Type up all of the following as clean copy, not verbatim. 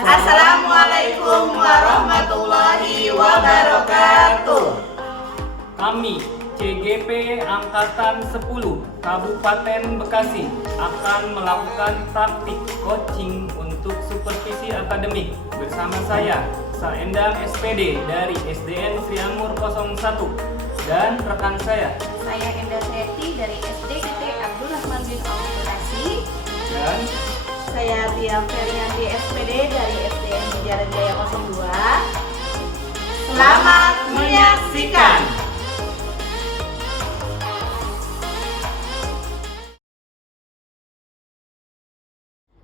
Assalamualaikum warahmatullahi wabarakatuh. Kami CGP Angkatan 10 Kabupaten Bekasi akan melakukan praktik coaching untuk supervisi akademik bersama saya Saendang SPD dari SDN Sri Amur 01 dan rekan saya Endah Seti dari SDKT Abdul Rahman bin Auf Bekasi. dan Saya Tia Ferianti SPD dari SDN Jalan Jaya 02. Selamat menyaksikan.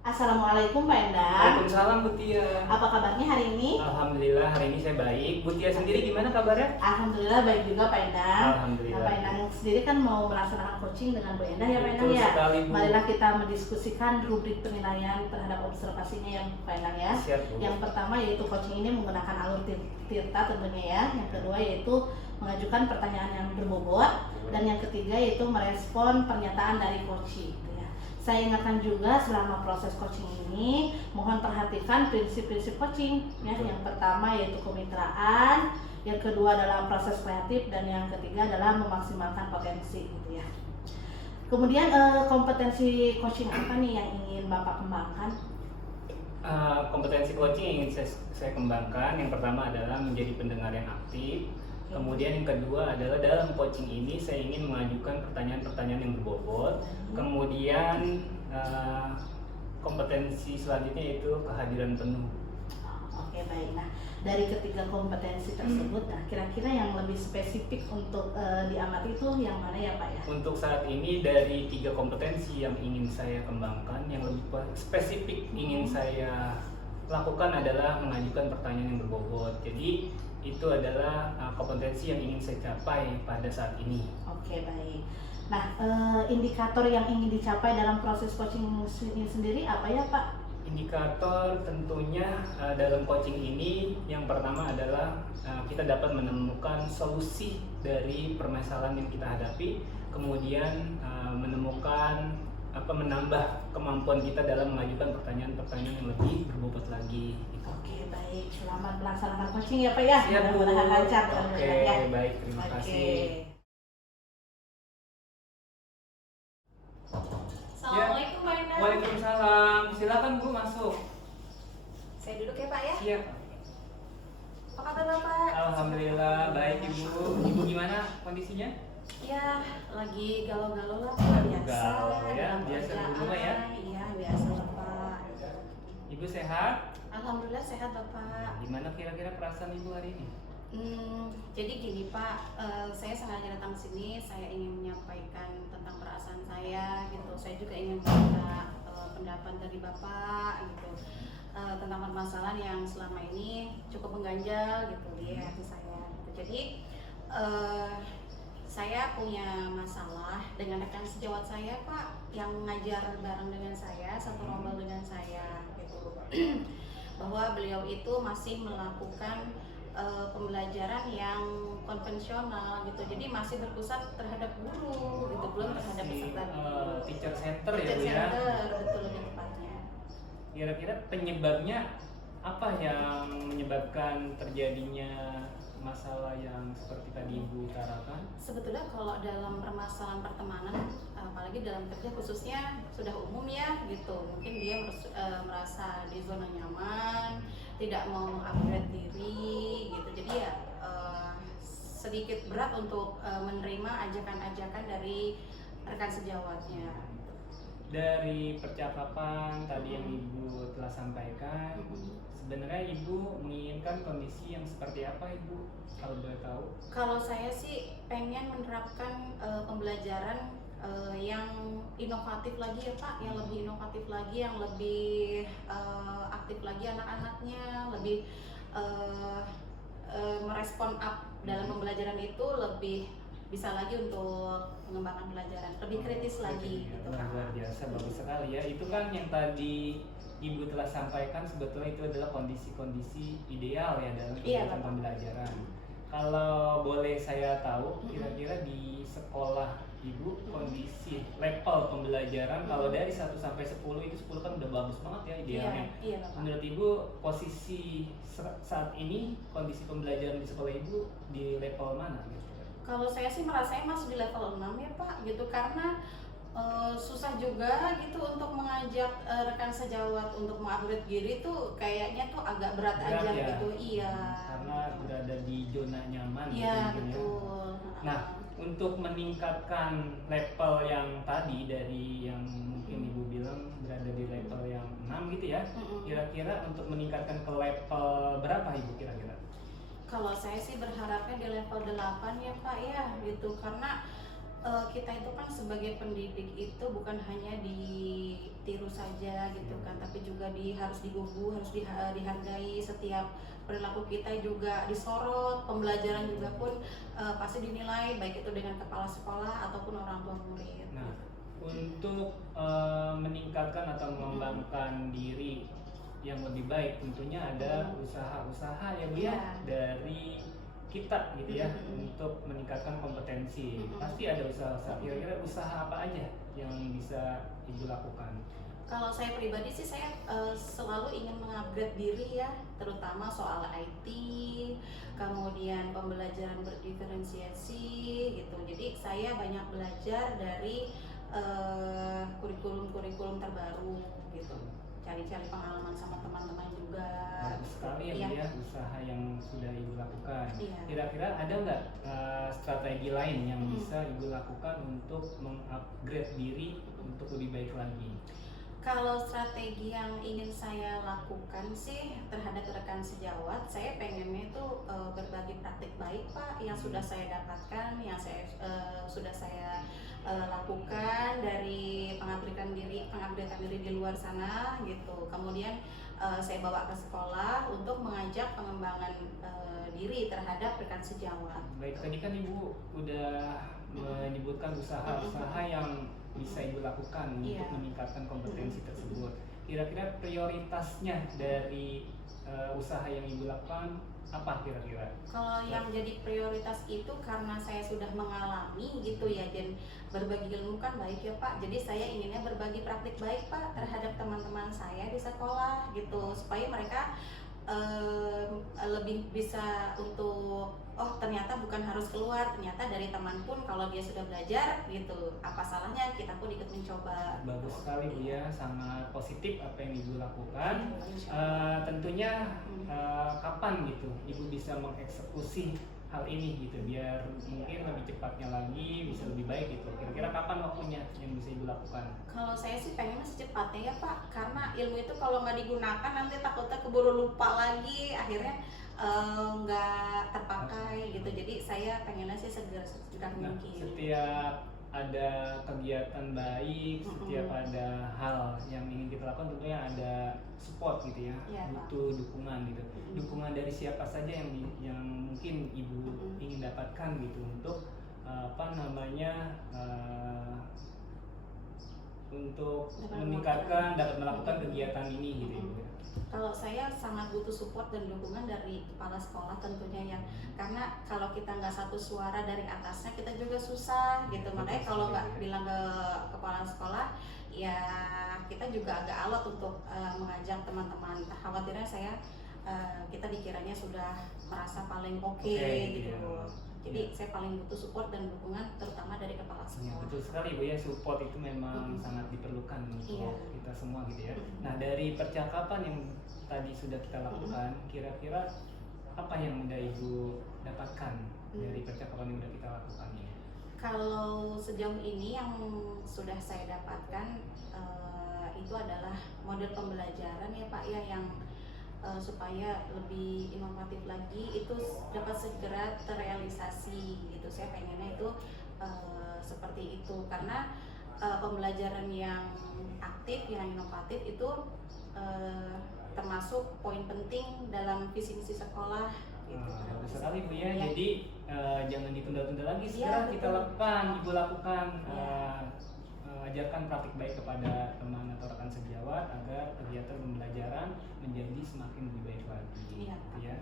Assalamualaikum Pak Endang. Waalaikumsalam Bu Tia. Apa kabarnya hari ini? Alhamdulillah hari ini saya baik. Bu Tia sendiri gimana kabarnya? Alhamdulillah baik juga Pak Endang. Alhamdulillah. Nah, Pak Endang sendiri kan mau melaksanakan coaching dengan Bu Endah ya Pak Endang Betul ya. sekali, Bu. Marilah kita mendiskusikan rubrik penilaian terhadap observasinya yang Pak Endang ya. Siap, Bu. Yang pertama yaitu coaching ini menggunakan alur tirta tentunya ya. Yang kedua yaitu mengajukan pertanyaan yang berbobot dan yang ketiga yaitu merespon pernyataan dari coaching. Saya ingatkan juga selama proses coaching ini mohon perhatikan prinsip-prinsip coaching ya. Yang pertama yaitu kemitraan, yang kedua adalah proses kreatif dan yang ketiga adalah memaksimalkan potensi gitu ya. Kemudian kompetensi coaching apa nih yang ingin Bapak kembangkan? Kompetensi coaching yang ingin saya kembangkan yang pertama adalah menjadi pendengar yang aktif. Kemudian yang kedua adalah dalam coaching ini saya ingin mengajukan pertanyaan-pertanyaan yang berbobot. Kemudian kompetensi selanjutnya yaitu kehadiran penuh. Oke baik. Nah dari ketiga kompetensi tersebut, nah kira-kira yang lebih spesifik untuk diamati itu yang mana ya Pak ya? Untuk saat ini dari 3 kompetensi yang ingin saya kembangkan, yang lebih spesifik ingin saya lakukan adalah mengajukan pertanyaan yang berbobot. Jadi itu adalah kompetensi yang ingin saya capai pada saat ini. Oke baik. Nah indikator yang ingin dicapai dalam proses coaching ini sendiri apa ya Pak? Indikator tentunya dalam coaching ini yang pertama adalah kita dapat menemukan solusi dari permasalahan yang kita hadapi, kemudian menambah kemampuan kita dalam mengajukan pertanyaan-pertanyaan yang lebih berbobot lagi. Oke baik, selamat melaksanakan coaching ya Pak ya. Siap, Bu. Mudah-mudahan lancar. Oke, ya. baik, terima kasih. Assalamualaikum Pak Endah. Waalaikumsalam. Silakan Bu masuk. Saya duduk ya Pak ya. Siap. Apa kabar Bapak? Alhamdulillah baik Ibu. Ibu gimana kondisinya? Ya lagi galau-galau lah Pak, biasa. Galau ya, dalam biasa kerjaan. di rumah ya? Iya biasa lah Pak. Ibu sehat? Alhamdulillah sehat Bapak. Gimana kira-kira perasaan Ibu hari ini? Jadi gini Pak, saya sengaja datang sini, saya ingin menyampaikan tentang perasaan saya gitu. Saya juga ingin minta pendapat dari Bapak gitu tentang permasalahan yang selama ini cukup mengganjal gitu di hati saya. Gitu. Jadi saya punya masalah dengan rekan sejawat saya Pak yang ngajar bareng dengan saya, satu rombel dengan saya gitu. Bahwa beliau itu masih melakukan pembelajaran yang konvensional gitu, jadi masih berpusat terhadap guru gitu, belum terhadap peserta didik. Teacher center ya Teacher Bu ya? center, betul lebih tepatnya. Kira-kira penyebabnya apa yang menyebabkan terjadinya masalah yang seperti tadi Ibu utarakan? Sebetulnya kalau dalam permasalahan pertemanan, apalagi dalam kerja khususnya sudah umum ya gitu, mungkin dia merasa di zona nyaman, tidak mau mengupgrade diri gitu, jadi ya sedikit berat untuk menerima ajakan-ajakan dari rekan sejawatnya. Dari percakapan tadi yang Ibu telah sampaikan, sebenarnya Ibu menginginkan kondisi yang seperti apa Ibu, kalau boleh tahu? Kalau saya sih pengen menerapkan pembelajaran yang inovatif lagi ya Pak, yang lebih inovatif lagi, yang lebih aktif lagi anak-anaknya, lebih merespon up dalam pembelajaran itu, lebih bisa lagi untuk mengembangkan pelajaran, lebih kritis lagi gitu. Luar biasa, bagus sekali ya. Itu kan yang tadi Ibu telah sampaikan, sebetulnya itu adalah kondisi-kondisi ideal ya dalam kegiatan pembelajaran. Kalau boleh saya tahu, kira-kira di sekolah Ibu kondisi level pembelajaran kalau dari 1 sampai 10 itu 10 kan udah bagus banget ya idealnya. Iya, Bapak. Menurut Ibu posisi saat ini kondisi pembelajaran di sekolah Ibu di level mana gitu? Kalau saya sih merasanya masih di level 6 ya Pak, gitu karena susah juga gitu untuk mengajak rekan sejawat untuk mengupgrade diri tuh kayaknya tuh agak berat aja ya? gitu. Iya. Karena berada di zona nyaman Iya, gitu mungkin ya. betul. Nah, untuk meningkatkan level yang tadi dari yang mungkin Ibu bilang berada di level yang 6 gitu ya. Kira-kira untuk meningkatkan ke level berapa Ibu kira-kira? Kalau saya sih berharapnya di level 8 ya Pak ya gitu karena kita itu kan sebagai pendidik itu bukan hanya ditiru saja gitu kan, tapi juga harus digugu, harus dihargai, setiap perilaku kita juga disorot, pembelajaran juga pun pasti dinilai baik itu dengan kepala sekolah ataupun orang tua murid. Nah, untuk meningkatkan atau mengembangkan diri yang lebih baik tentunya ada usaha-usaha ya Bu ya dari kita gitu ya untuk meningkatkan kompetensi. Pasti ada usaha-usaha. Kira-kira usaha apa aja yang bisa Ibu lakukan? Kalau saya pribadi sih saya selalu ingin mengupgrade diri ya, terutama soal IT, kemudian pembelajaran berdiferensiasi gitu. Jadi saya banyak belajar dari kurikulum-kurikulum terbaru gitu. Cari-cari pengalaman sama teman-teman juga. Bagus sekali ya Bu ya usaha yang sudah Ibu lakukan. Iya. Kira-kira ada nggak strategi lain yang bisa Ibu lakukan untuk mengupgrade diri untuk lebih baik lagi? Kalau strategi yang ingin saya lakukan sih terhadap rekan sejawat, saya pengennya itu berbagi praktik baik Pak yang sudah saya dapatkan, yang sudah saya lakukan dari pengupgradean diri di luar sana gitu. Kemudian saya bawa ke sekolah untuk mengajak pengembangan diri terhadap rekan sejawat. Baik, tadi kan Ibu udah menyebutkan usaha-usaha yang bisa Ibu lakukan untuk meningkatkan kompetensi tersebut. Kira-kira prioritasnya dari usaha yang Ibu lakukan apa kira-kira? Kalau yang jadi prioritas itu karena saya sudah mengalami gitu ya, dan berbagi ilmu kan baik ya Pak. Jadi saya inginnya berbagi praktik baik Pak terhadap teman-teman saya di sekolah gitu, supaya mereka lebih bisa untuk ternyata bukan harus keluar, ternyata dari teman pun kalau dia sudah belajar gitu, apa salahnya kita pun ikut mencoba. Bagus sekali Bu ya, sangat positif apa yang Ibu lakukan. Tentunya kapan gitu Ibu bisa mengeksekusi hal ini gitu biar mungkin lebih cepatnya lagi bisa lebih baik gitu. Kira-kira kapan waktunya yang bisa Ibu lakukan? Kalau saya sih pengennya secepatnya ya Pak, karena ilmu itu kalau nggak digunakan nanti takutnya keburu lupa lagi, akhirnya nggak terpakai gitu. Jadi saya pengennya sih segera mungkin. Setiap ada kegiatan baik, setiap ada hal yang ingin kita lakukan tentunya ada support gitu ya, butuh dukungan gitu. Dukungan dari siapa saja yang mungkin Ibu ingin dapatkan gitu untuk untuk meningkatkan dapat melakukan kegiatan ini gitu ya. Kalau saya sangat butuh support dan dukungan dari kepala sekolah tentunya ya, karena kalau kita nggak satu suara dari atasnya kita juga susah gitu. Makanya kalau nggak bilang ke kepala sekolah ya kita juga agak alot untuk mengajak teman-teman. Khawatirnya kita dikiranya sudah merasa paling oke gitu. Jadi saya paling butuh support dan dukungan terutama dari kepala sekolah. Ya, betul sekali Bu ya, support itu memang sangat diperlukan untuk kita semua gitu ya. Nah, dari percakapan yang tadi sudah kita lakukan, kira-kira apa yang udah Ibu dapatkan dari percakapan yang udah kita lakukan ini? Kalau sejauh ini yang sudah saya dapatkan itu adalah model pembelajaran ya Pak ya, yang supaya lebih inovatif lagi itu dapat segera terrealisasi gitu. Saya pengennya itu seperti itu karena pembelajaran yang aktif, yang inovatif itu termasuk poin penting dalam visi misi sekolah gitu. Bagus sekali Bu ya. Jadi jangan ditunda-tunda lagi, segera kita lakukan, Ibu lakukan. Ajarkan praktik baik kepada teman atau rekan sejawat agar kegiatan pembelajaran menjadi semakin lebih baik lagi. Iya, gitu ya.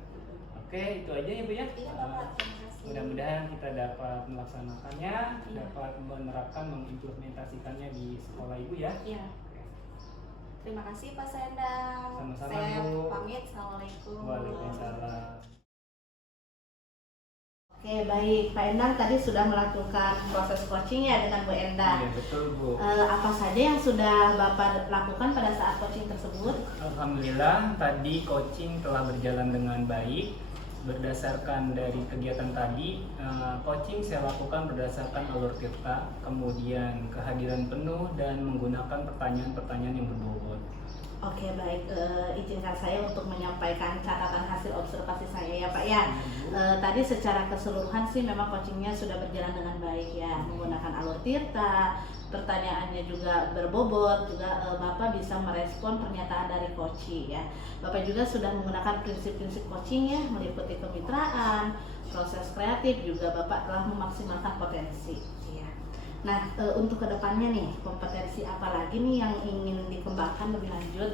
Oke, itu aja ya Bu ya. Iya Bapak, terima kasih. Mudah-mudahan kita dapat melaksanakannya, Iya. dapat menerapkan, mengimplementasikannya di sekolah Ibu ya. Iya. Terima kasih Pak Sendang. Sama-sama, Saya Bu. pamit. Assalamualaikum. Waalaikumsalam. Oke, baik. Pak Endang tadi sudah melakukan proses coaching ya dengan Bu Endang. Iya betul Bu. Apa saja yang sudah Bapak lakukan pada saat coaching tersebut? Alhamdulillah tadi coaching telah berjalan dengan baik. Berdasarkan dari kegiatan tadi, coaching saya lakukan berdasarkan alur tirta, kemudian kehadiran penuh dan menggunakan pertanyaan-pertanyaan yang berbobot. Oke, baik. Izinkan saya untuk menyampaikan catatan hasil observasi saya ya Pak ya. Tadi secara keseluruhan sih memang coachingnya sudah berjalan dengan baik ya, menggunakan alur tirta, pertanyaannya juga berbobot, juga Bapak bisa merespon pernyataan dari coaching ya. Bapak juga sudah menggunakan prinsip-prinsip coaching ya, meliputi kemitraan, proses kreatif, juga Bapak telah memaksimalkan potensi ya. Nah, untuk kedepannya nih, kompetensi apa lagi nih yang ingin dikembangkan lebih lanjut?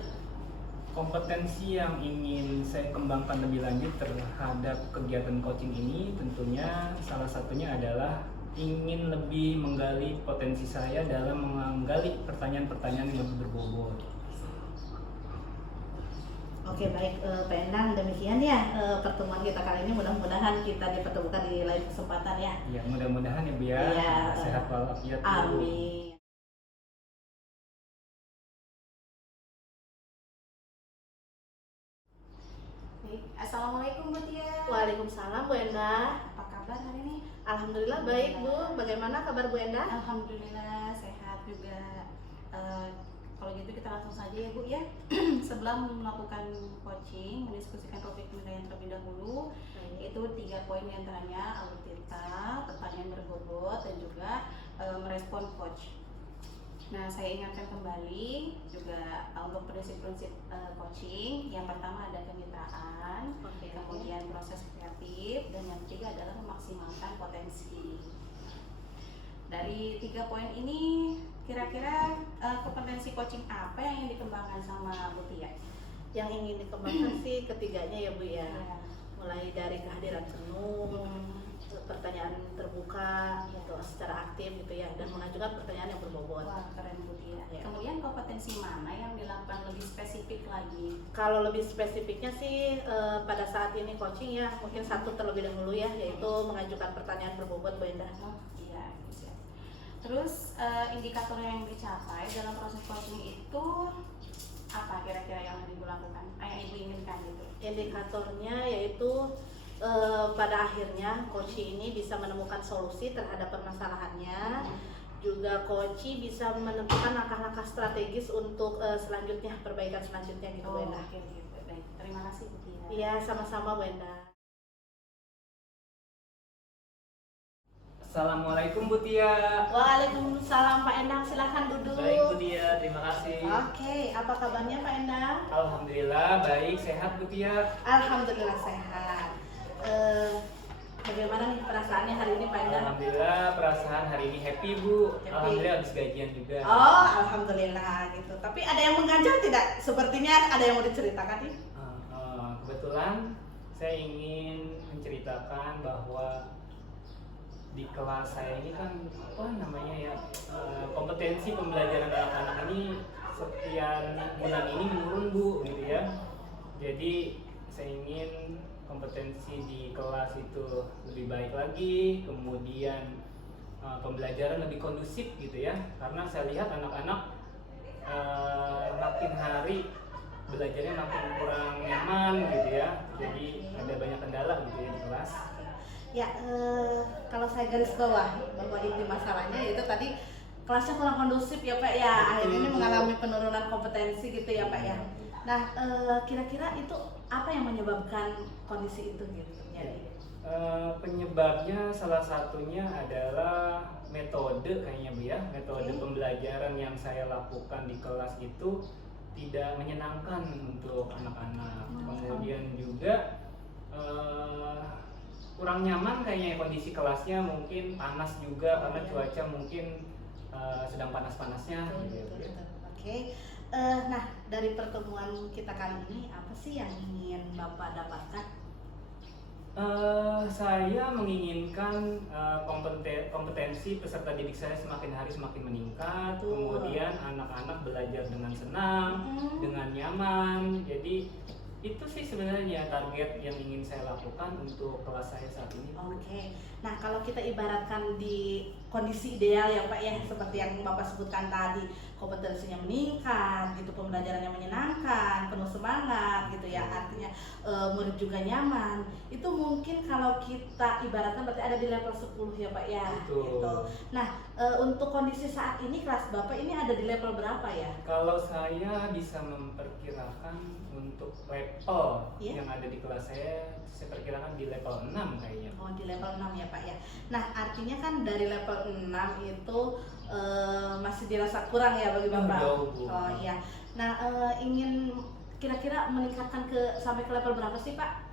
Kompetensi yang ingin saya kembangkan lebih lanjut terhadap kegiatan coaching ini tentunya salah satunya adalah ingin lebih menggali potensi saya dalam menggali pertanyaan-pertanyaan yang lebih berbobot. Oke, baik Pak Endang, demikian ya pertemuan kita kali ini. Mudah-mudahan kita dipertemukan di lain kesempatan ya. Ya mudah-mudahan ya Bu ya, Iya. sehat walafiat Bu. Amin. Baik. Assalamualaikum Bu Tia. Waalaikumsalam Bu Enda. Apa kabar hari ini? Alhamdulillah baik Bu. Bagaimana kabar Bu Enda? Alhamdulillah sehat juga. Kalau gitu kita langsung saja ya Bu ya. Sebelum melakukan coaching, mendiskusikan topik penilaian terlebih dahulu, itu 3 poin diantaranya alur tirta, pertanyaan berbobot, dan juga merespon coach. Nah, saya ingatkan kembali juga untuk prinsip-prinsip coaching. Yang pertama ada kemitraan, Oke. kemudian proses kreatif, dan yang ketiga adalah memaksimalkan potensi. Dari 3 poin ini, kira-kira kompetensi coaching apa yang ingin dikembangkan sama Bu Tia? Yang ingin dikembangkan sih ketiganya ya Bu ya. Ya. Mulai dari kehadiran penuh, pertanyaan terbuka gitu secara aktif gitu ya, dan mengajukan pertanyaan yang berbobot. Wah, keren Bu Tia. Ya. Kemudian kompetensi mana yang dilakukan lebih spesifik lagi? Kalau lebih spesifiknya sih pada saat ini coaching ya mungkin satu terlebih dahulu ya, yaitu mengajukan pertanyaan berbobot Bu Enda. Oh, iya, siap. Terus indikator yang dicapai dalam proses coaching itu apa kira-kira yang Ibu lakukan? Yang Ibu inginkan gitu? Indikatornya yaitu pada akhirnya coaching ini bisa menemukan solusi terhadap permasalahannya. Juga coaching bisa menentukan langkah-langkah strategis untuk selanjutnya, perbaikan selanjutnya gitu Bu Enda. Oke, gitu. Baik. Terima kasih Bu Tia. Iya, sama-sama Bu Enda. Assalamualaikum Bu Tia. Waalaikumsalam Pak Endang, silahkan duduk. Baik Bu Tia, terima kasih. Oke, apa kabarnya Pak Endang? Alhamdulillah baik, sehat Bu Tia. Alhamdulillah sehat. Bagaimana nih perasaannya hari ini Pak Endang? Alhamdulillah perasaan hari ini happy Bu. Happy. Alhamdulillah habis gajian juga. Oh, alhamdulillah gitu. Tapi ada yang mengganjal tidak? Sepertinya ada yang mau diceritakan nih. Kebetulan saya ingin menceritakan bahwa di kelas saya ini kan apa namanya ya, kompetensi pembelajaran anak-anak ini sekian bulan ini menurun Bu gitu ya. Jadi saya ingin kompetensi di kelas itu lebih baik lagi, kemudian pembelajaran lebih kondusif gitu ya, karena saya lihat anak-anak makin hari belajarnya makin kurang nyaman gitu ya, jadi ada banyak kendala gitu ya di kelas. Ya, kalau saya garis bawah bahwa inti masalahnya itu tadi kelasnya kurang kondusif ya Pak ya, akhirnya ini mengalami penurunan kompetensi gitu ya Pak ya. Nah, kira-kira itu apa yang menyebabkan kondisi itu gitu terjadi? Penyebabnya salah satunya adalah metode kayaknya Bu ya, metode pembelajaran yang saya lakukan di kelas itu tidak menyenangkan untuk anak-anak. Kemudian juga kurang nyaman kayaknya kondisi kelasnya, mungkin panas juga karena cuaca mungkin sedang panas-panasnya gitu. Oke. Nah, dari pertemuan kita kali ini apa sih yang ingin Bapak dapatkan? Saya menginginkan kompetensi peserta didik saya semakin hari semakin meningkat. Betul. Kemudian anak-anak belajar dengan senang, dengan nyaman. Jadi itu sih sebenarnya target yang ingin saya lakukan untuk kelas saya saat ini. Oke. Nah, kalau kita ibaratkan di kondisi ideal ya Pak ya, seperti yang Bapak sebutkan tadi, kompetensinya meningkat, gitu, pembelajarannya menyenangkan, penuh semangat, gitu ya. Artinya murid juga nyaman. Itu mungkin kalau kita ibaratkan berarti ada di level 10 ya Pak ya. Betul. Gitu. Nah, untuk kondisi saat ini kelas Bapak ini ada di level berapa ya? Kalau saya bisa memperkirakan untuk level Iya. yang ada di kelas saya perkirakan di level 6 kayaknya. Oh, di level 6 ya Pak ya. Nah, artinya kan dari level 6 itu masih dirasa kurang ya bagi Bapak. Jauh, Bu. Oh iya. Nah, ingin kira-kira meningkatkan sampai ke level berapa sih Pak?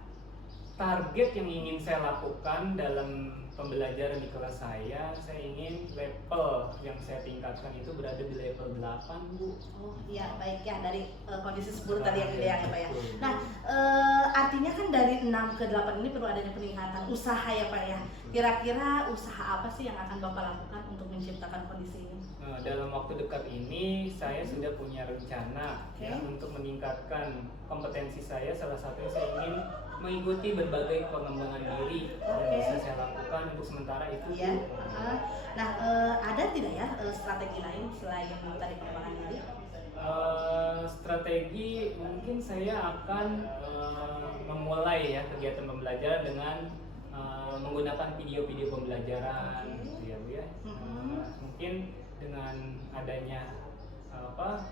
Target yang ingin saya lakukan dalam pembelajaran di kelas saya ingin level yang saya tingkatkan itu berada di level 8, Bu. Oh iya, baik ya, dari kondisi 10 tadi yang ideal ya Pak ya. Betul. Nah, artinya kan dari 6 ke 8 ini perlu adanya peningkatan usaha ya Pak ya. Kira-kira usaha apa sih yang akan Bapak lakukan untuk menciptakan kondisi ini? Dalam waktu dekat ini saya sudah punya rencana ya, untuk meningkatkan kompetensi saya. Salah satunya saya ingin mengikuti berbagai pengembangan diri yang bisa saya lakukan untuk sementara itu. Iya. Nah, ada tidak ya strategi lain selain tadi pengembangan diri? Strategi mungkin saya akan memulai ya kegiatan pembelajaran dengan menggunakan video-video pembelajaran, gitu ya Bu ya. Mungkin dengan adanya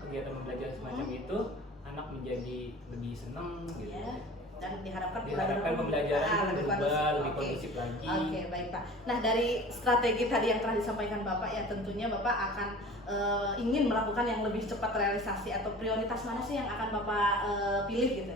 kegiatan pembelajaran semacam itu anak menjadi lebih senang gitu. Iya. Dan diharapkan pembelajaran itu lebih berubah, lebih Oke. kondusif lagi. Oke, baik Pak. Nah, dari strategi tadi yang telah disampaikan Bapak ya, tentunya Bapak akan ingin melakukan yang lebih cepat realisasi, atau prioritas mana sih yang akan Bapak pilih gitu?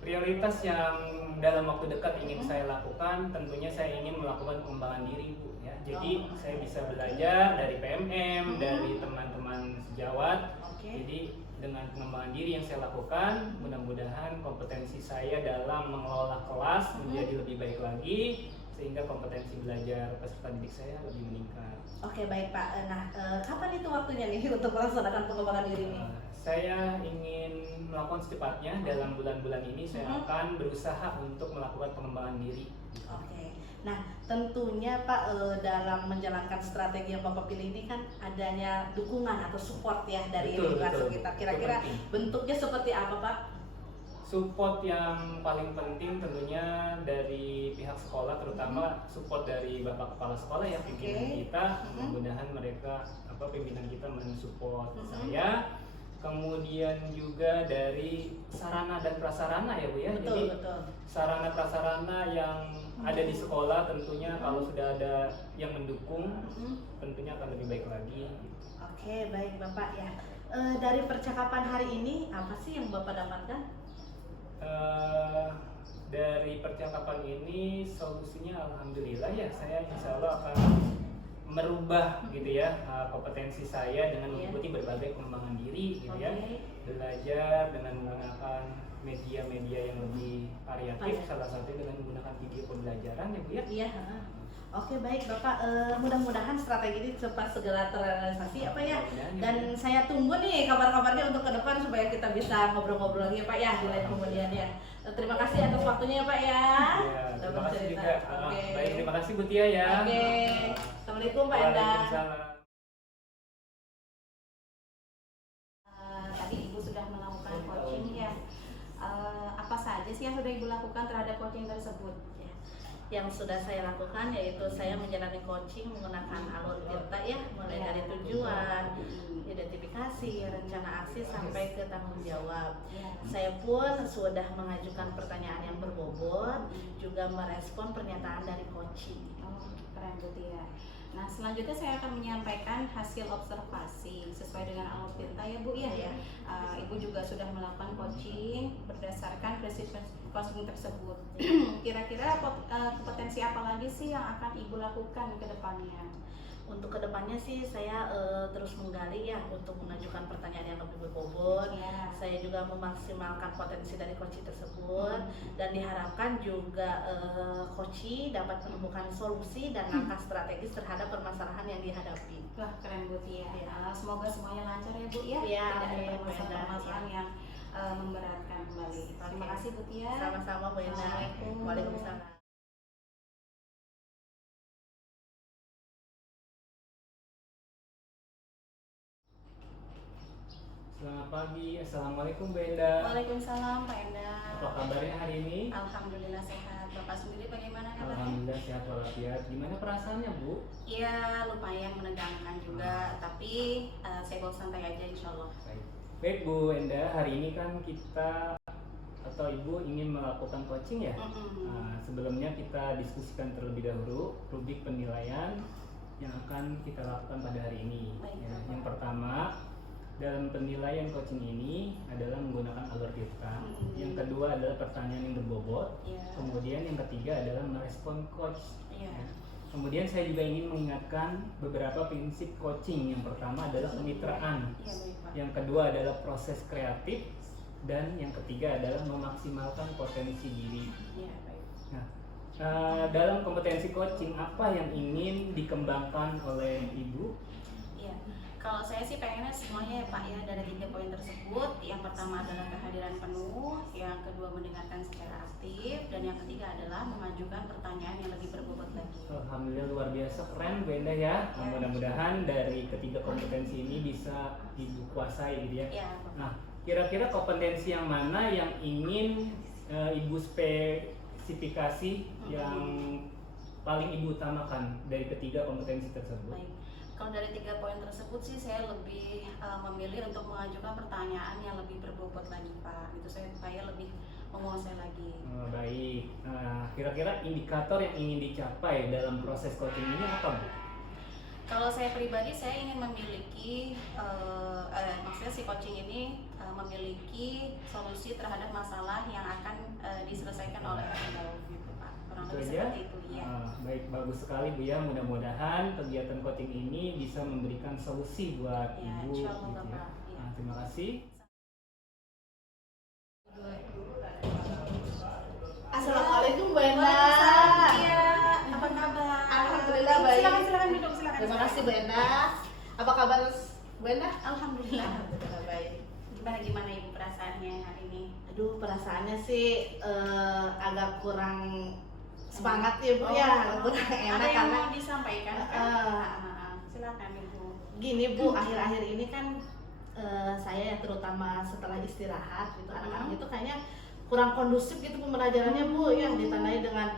Prioritas yang dalam waktu dekat ingin saya lakukan, tentunya saya ingin melakukan pengembangan diri Bu ya. Jadi saya bisa belajar dari PMM, dari teman-teman sejawat. Oke. Jadi dengan pengembangan diri yang saya lakukan, mudah-mudahan kompetensi saya dalam mengelola kelas menjadi lebih baik lagi, sehingga kompetensi belajar peserta didik saya lebih meningkat. Oke, baik Pak. Nah, kapan itu waktunya nih untuk melaksanakan pengembangan diri ini? Saya ingin melakukan secepatnya. Dalam bulan-bulan ini saya akan berusaha untuk melakukan pengembangan diri. Oke. Nah, tentunya Pak, dalam menjalankan strategi yang Bapak pilih ini kan adanya dukungan atau support ya dari lingkungan sekitar. Kira-kira bentuknya seperti apa Pak? Support yang paling penting tentunya dari pihak sekolah, terutama support dari Bapak Kepala Sekolah ya, pimpinan kita. Mudah-mudahan mereka pimpinan kita mensupport saya. Kemudian juga dari sarana dan prasarana ya Bu ya. Betul, Jadi betul. sarana prasarana yang ada di sekolah tentunya kalau sudah ada yang mendukung tentunya akan lebih baik lagi. Oke, baik Bapak ya. Dari percakapan hari ini apa sih yang Bapak dapatkan? Dari percakapan ini solusinya alhamdulillah ya, saya insya Allah akan merubah gitu ya kompetensi saya dengan mengikuti berbagai pengembangan diri gitu ya, belajar dengan menggunakan media-media yang lebih variatif, salah satunya dengan menggunakan video pembelajaran ya Bu ya. Iya. Oke, baik Bapak, mudah-mudahan strategi ini cepat segera terrealisasi apa ya. Dan saya tunggu nih kabar-kabarnya untuk ke depan supaya kita bisa ngobrol-ngobrol lagi ya Pak ya di lain kemudian ya. Terima kasih atas waktunya ya Pak ya. Ya, terima kasih bercerita. juga. Oke. Baik, terima kasih Bu Tia ya. Oke. Assalamualaikum Pak Endang. Waalaikumsalam. Tadi Ibu sudah melakukan coaching ya. Apa saja sih yang sudah Ibu lakukan terhadap coaching tersebut? Yang sudah saya lakukan yaitu saya menjalani coaching menggunakan alur tirta ya, mulai dari tujuan, identifikasi, rencana aksi sampai ke tanggung jawab. Saya pun sudah mengajukan pertanyaan yang berbobot, juga merespon pernyataan dari coaching. Oh, keren Bu Tia. Nah, selanjutnya saya akan menyampaikan hasil observasi sesuai dengan alur tirta ya Bu ya. Ibu juga sudah melakukan coaching berdasarkan prinsip coaching tersebut. Kira-kira kompetensi apa lagi sih yang akan Ibu lakukan ke depannya? Untuk kedepannya sih saya terus menggali ya untuk mengajukan pertanyaan yang lebih berbobot. Ya. Saya juga memaksimalkan potensi dari coaching tersebut dan diharapkan juga coaching dapat menemukan solusi dan langkah strategis terhadap permasalahan yang dihadapi. Wah, keren Bu Tia. Ya. Semoga semuanya lancar ya Bu ya. Iya, Tidak ada amin, permasalahan-permasalahan Bu Enda. yang memberatkan kembali. Terima Oke. kasih Bu Tia. Sama-sama Bu Enda. Assalamualaikum. Waalaikumsalam. Selamat pagi, Assalamualaikum Bu Enda. Waalaikumsalam Pak Enda. Apa kabarnya hari ini? Alhamdulillah sehat. Bapak sendiri bagaimana kabarnya? Alhamdulillah sehat walafiat. Gimana perasaannya Bu? Iya, lumayan menegangkan juga, tapi saya bawa santai aja insya Allah. Baik Bu Enda, hari ini kan kita atau Ibu ingin melakukan coaching ya? Nah, sebelumnya kita diskusikan terlebih dahulu rubrik penilaian yang akan kita lakukan pada hari ini. Baik, Ya, Bapak. yang pertama, dalam penilaian coaching ini adalah menggunakan alur Tirta. Yang kedua adalah pertanyaan yang berbobot. Iya. Kemudian yang ketiga adalah merespon coach. Iya. Ya. Kemudian saya juga ingin mengingatkan beberapa prinsip coaching. Yang pertama adalah kemitraan. Iya, baik Pak. Yang kedua adalah proses kreatif. Dan yang ketiga adalah memaksimalkan potensi diri. Iya, baik. Nah, dalam kompetensi coaching apa yang ingin dikembangkan oleh Ibu? Iya. Kalau saya sih pengennya semuanya ya Pak ya, dari 3 poin tersebut. Yang pertama adalah kehadiran penuh, yang kedua mendengarkan secara aktif, dan yang ketiga adalah mengajukan pertanyaan yang lebih berbobot lagi. Alhamdulillah luar biasa, keren Bu Enda ya. Mudah-mudahan dari ketiga kompetensi ini bisa Ibu kuasai gitu ya. Iya, Bapak. Nah, kira-kira kompetensi yang mana yang ingin Ibu spesifikasi yang paling Ibu utamakan dari ketiga kompetensi tersebut? Baik. Kalau dari 3 poin tersebut sih saya lebih memilih untuk mengajukan pertanyaan yang lebih berbobot lagi Pak. Itu saya supaya lebih menguasai lagi. Baik. Nah, kira-kira indikator yang ingin dicapai dalam proses coaching ini apa Bu? Kalau saya pribadi saya ingin memiliki maksudnya si coaching ini memiliki solusi terhadap masalah yang akan diselesaikan oleh beliau gitu Pak. Kurang Itu lebih aja? seperti itu ya. Baik, bagus sekali Bu ya. Mudah-mudahan kegiatan coaching ini bisa memberikan solusi buat Ya, Ibu. insya Allah, gitu ya. Bapak. Ya. Nah, terima kasih. Assalamualaikum Bu Enda. Iya, apa kabar? Alhamdulillah baik. Silakan duduk, silakan. Terima kasih Bu Enda. Apa kabar Bu Enda? Alhamdulillah. Alhamdulillah baik. Gimana Ibu perasaannya hari ini? Aduh, perasaannya sih agak kurang semangat ya Bu ya, kurang Ada enak yang karena mau disampaikan kan? Silakan Ibu. gini Bu, akhir-akhir ini kan saya ya terutama setelah istirahat gitu, anak-anak itu kayaknya kurang kondusif gitu pembelajarannya Bu, ya ditandai dengan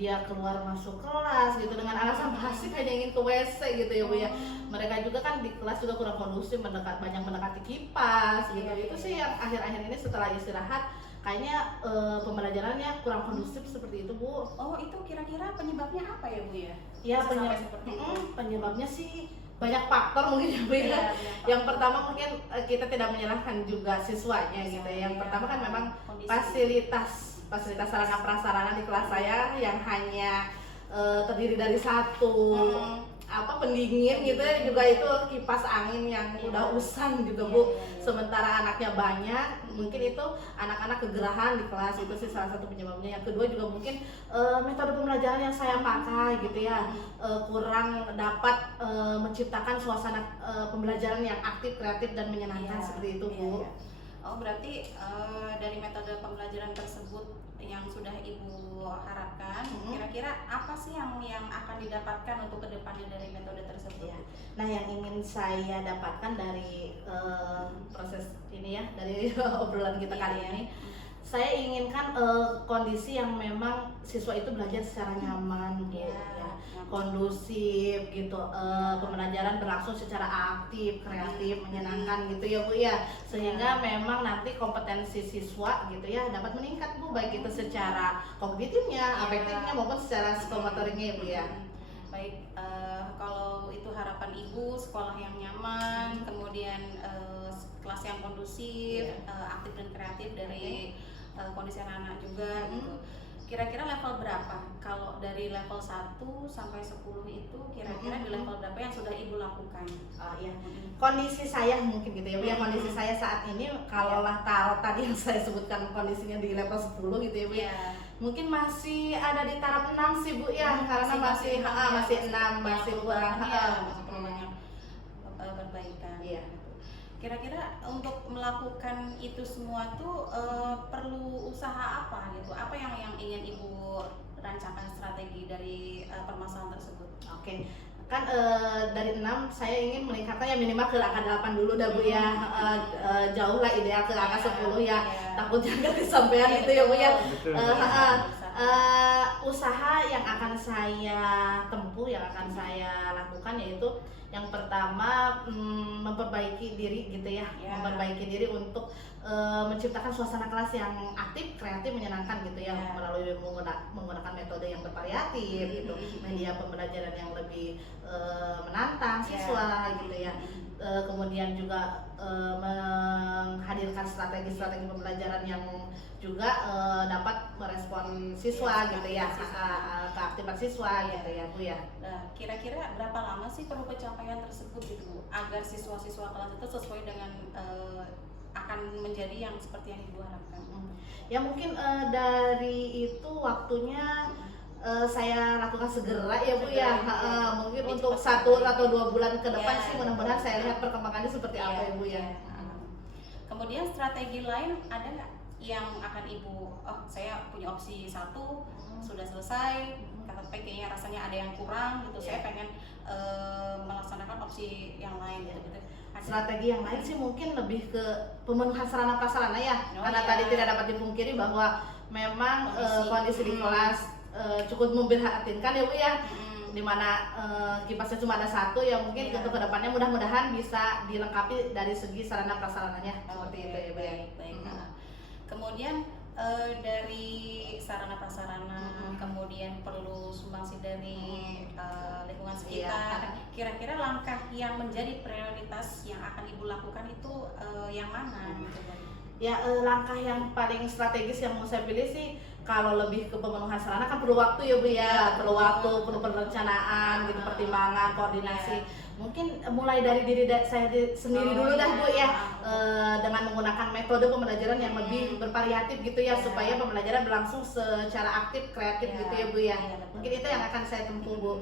dia keluar masuk kelas gitu dengan alasan pasti hanya ingin ke WC gitu ya Bu ya. Mereka juga kan di kelas juga kurang kondusif, banyak mendekati kipas gitu. Itu sih yang akhir-akhir ini setelah istirahat kayaknya pembelajarannya kurang kondusif seperti itu Bu. Oh, itu kira-kira penyebabnya apa ya Bu ya? Ya Bisa sampai seperti itu. penyebabnya sih banyak faktor mungkin ya Bu ya. Iya, banyak Yang faktor. pertama mungkin kita tidak menyalahkan juga siswanya gitu ya. Yang pertama kan memang fasilitas sarana prasarana di kelas saya yang hanya terdiri dari satu pendingin gitu ya, juga itu kipas angin yang udah usang juga Bu. Sementara anaknya banyak, mungkin itu anak-anak kegerahan di kelas, itu sih salah satu penyebabnya. Yang kedua juga mungkin metode pembelajaran yang saya pakai gitu ya, kurang dapat menciptakan suasana pembelajaran yang aktif, kreatif dan menyenangkan seperti itu Bu. Oh, berarti dari metode pembelajaran tersebut yang sudah Ibu harapkan, kira-kira apa sih yang akan didapatkan untuk kedepannya dari metode tersebut? Ya. Nah, yang ingin saya dapatkan dari proses ini ya, dari obrolan kita kali ini, saya inginkan kondisi yang memang siswa itu belajar secara nyaman, Bu, ya, kondusif gitu, pembelajaran berlangsung secara aktif, kreatif, menyenangkan gitu ya Bu ya, sehingga memang nanti kompetensi siswa gitu ya dapat meningkat Bu, baik itu secara kognitifnya, afektifnya maupun secara psikomotoriknya ya Bu ya. Baik, kalau itu harapan Ibu, sekolah yang nyaman, kemudian kelas yang kondusif, aktif dan kreatif dari kondisi anak-anak juga gitu. kira-kira level berapa? Kalau dari level 1 sampai 10 itu kira-kira di level berapa yang sudah Ibu lakukan? Iya. Kondisi saya mungkin gitu ya Bu ya, kondisi saya saat ini kalau tadi yang saya sebutkan kondisinya di level 10 gitu ya Bu ya. Iya. Mungkin masih ada di taraf 6 sih Bu ya, karena masih 6, masih kurang masih perlu banyak perbaikan. Iya. Kira-kira untuk melakukan itu semua tuh perlu usaha apa gitu? Apa yang ingin Ibu rancangkan strategi dari permasalahan tersebut? Oke. Kan dari 6 saya ingin meningkatkan ya minimal ke angka 8 dulu dah Bu ya. Jauh lah ideal ke angka 10 ya. Takutnya nggak kesampaian gitu ya Bu ya. Usaha yang akan saya tempuh, yang akan saya lakukan yaitu yang pertama memperbaiki diri gitu ya, memperbaiki diri untuk menciptakan suasana kelas yang aktif, kreatif, menyenangkan gitu ya, melalui menggunakan metode yang bervariatif gitu, media pembelajaran yang lebih menantang siswa gitu ya. Kemudian juga menghadirkan strategi-strategi pembelajaran yang juga dapat merespon siswa gitu ya, keaktifan siswa gitu ya Bu ya. Nah, kira-kira berapa lama sih perlu pencapaian tersebut gitu Bu, agar siswa-siswa kelas itu sesuai dengan akan menjadi yang seperti yang Ibu harapkan? Ya mungkin dari itu waktunya saya lakukan segera ya Bu ya. Mungkin untuk 1 atau 2 bulan ke depan sih mudah-mudahan saya lihat perkembangannya seperti apa ya Bu ya. Kemudian strategi lain ada nggak yang akan Ibu, saya punya opsi 1 sudah selesai, tapi kayaknya rasanya ada yang kurang gitu, saya pengen melaksanakan opsi yang lain gitu. Strategi yang lain sih mungkin lebih ke pemenuhan sarana prasarana ya, karena tadi tidak dapat dipungkiri bahwa memang kondisi di kelas cukup memprihatinkan ya Bu ya, dimana kipasnya cuma ada 1 ya, mungkin untuk kedepannya mudah-mudahan bisa dilengkapi dari segi sarana prasarananya seperti itu ya Bu ya. Baik. Kemudian dari sarana prasarana, kemudian perlu sumbangsi dari lingkungan sekitar. Kira-kira langkah yang menjadi prioritas yang akan Ibu lakukan itu yang mana? Ya langkah yang paling strategis yang mau saya pilih sih, kalau lebih ke pemenuhan sarana kan perlu waktu ya Bu ya, perlu waktu, perlu perencanaan gitu, pertimbangan, koordinasi. Mungkin mulai dari diri saya sendiri dulu dah Bu ya, dengan menggunakan metode pembelajaran yang lebih bervariatif gitu ya, supaya pembelajaran berlangsung secara aktif, kreatif gitu ya Bu ya. Mungkin itu yang akan saya tempuh Bu.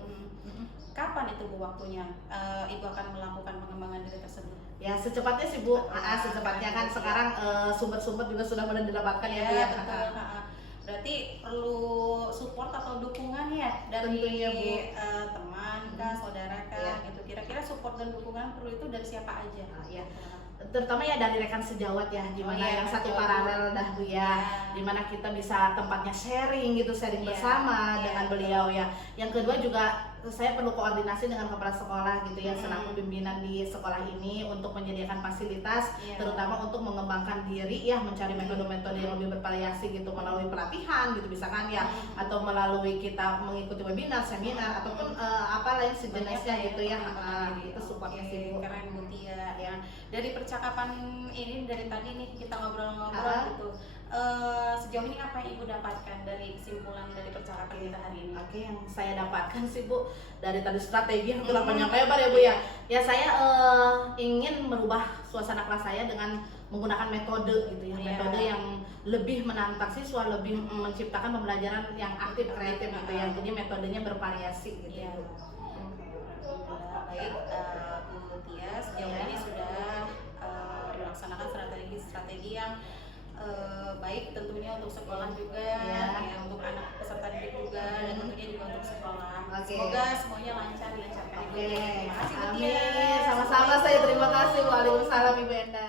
Kapan itu Bu waktunya Ibu akan melakukan pengembangan diri tersebut? Ya secepatnya sih Bu, secepatnya kan sekarang sumber-sumber juga sudah mulai didapatkan ya Bu ya. Betul. Berarti perlu support atau dukungan ya dari tentunya Bu, teman kah, saudara kah gitu. Kira-kira support dan dukungan perlu itu dari siapa aja? Terutama ya dari rekan sejawat ya, dimana yang satu paralel dah Bu ya, dimana kita bisa tempatnya sharing gitu, sharing bersama dengan beliau ya. Yang kedua juga saya perlu koordinasi dengan kepala sekolah gitu ya, selaku pimpinan di sekolah ini untuk menyediakan fasilitas, terutama untuk mengembangkan diri ya, mencari metode-metode yang lebih bervariasi gitu, melalui pelatihan gitu misalkan ya, atau melalui kita mengikuti webinar, seminar ataupun apa lain sejenisnya gitu ya. Itu supportnya sih Bu. Keren Bu Tia ya. Dari percakapan ini, dari tadi nih kita ngobrol-ngobrol gitu, sejauh ini apa yang Ibu dapatkan dari kesimpulan dari percakapan kita hari ini? Oke, yang saya dapatkan sih Bu, dari tadi strategi yang telah banyak lebar ya Bu ya. Ya saya ingin merubah suasana kelas saya dengan menggunakan metode gitu ya, metode yang lebih menantang siswa, lebih menciptakan pembelajaran yang aktif, kreatif gitu ya. Jadi metodenya bervariasi gitu. Baik, Bu Tia, sejauh ini sudah melaksanakan strategi-strategi yang baik tentunya untuk sekolah juga, ya untuk anak peserta didik juga, dan tentunya juga untuk sekolah. Semoga semuanya lancar, dilancarkan Ibu. Terima kasih Bu Tia. Sama-sama, saya terima kasih. Waalaikumsalam Ibu Enda.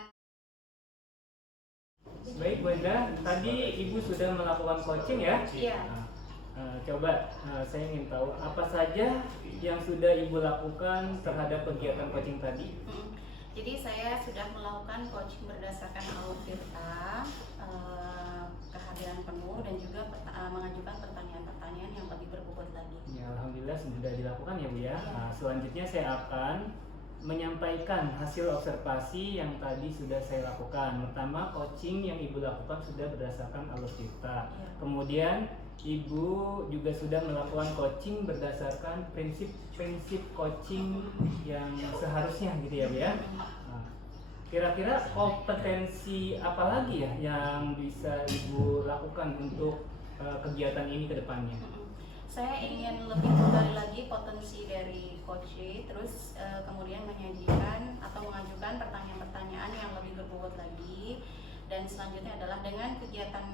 Baik Bu Enda, tadi Ibu sudah melakukan coaching ya? Iya. Coba saya ingin tahu apa saja yang sudah Ibu lakukan terhadap kegiatan coaching tadi? Jadi saya sudah melakukan coaching berdasarkan alutirta, kehadiran penuh, dan juga mengajukan pertanyaan-pertanyaan yang lebih berbobot lagi. Ya, alhamdulillah sudah dilakukan ya Bu ya. Nah, selanjutnya saya akan menyampaikan hasil observasi yang tadi sudah saya lakukan. Pertama, coaching yang Ibu lakukan sudah berdasarkan alur tirta. Kemudian Ibu juga sudah melakukan coaching berdasarkan prinsip-prinsip coaching yang seharusnya gitu ya Bu ya. Nah, kira-kira kompetensi apa lagi ya yang bisa Ibu lakukan untuk kegiatan ini ke depannya? Saya ingin lebih menggali lagi potensi dari coach, terus kemudian menyajikan atau mengajukan pertanyaan-pertanyaan yang lebih berbobot lagi, dan selanjutnya adalah dengan kegiatan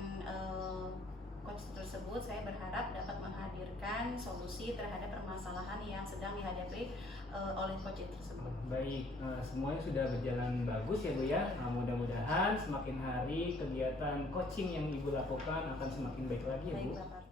coach tersebut saya berharap dapat menghadirkan solusi terhadap permasalahan yang sedang dihadapi oleh coach tersebut. Baik, semuanya sudah berjalan bagus ya Bu ya. Mudah-mudahan semakin hari kegiatan coaching yang Ibu lakukan akan semakin baik lagi ya Bu. Baik, Bapak.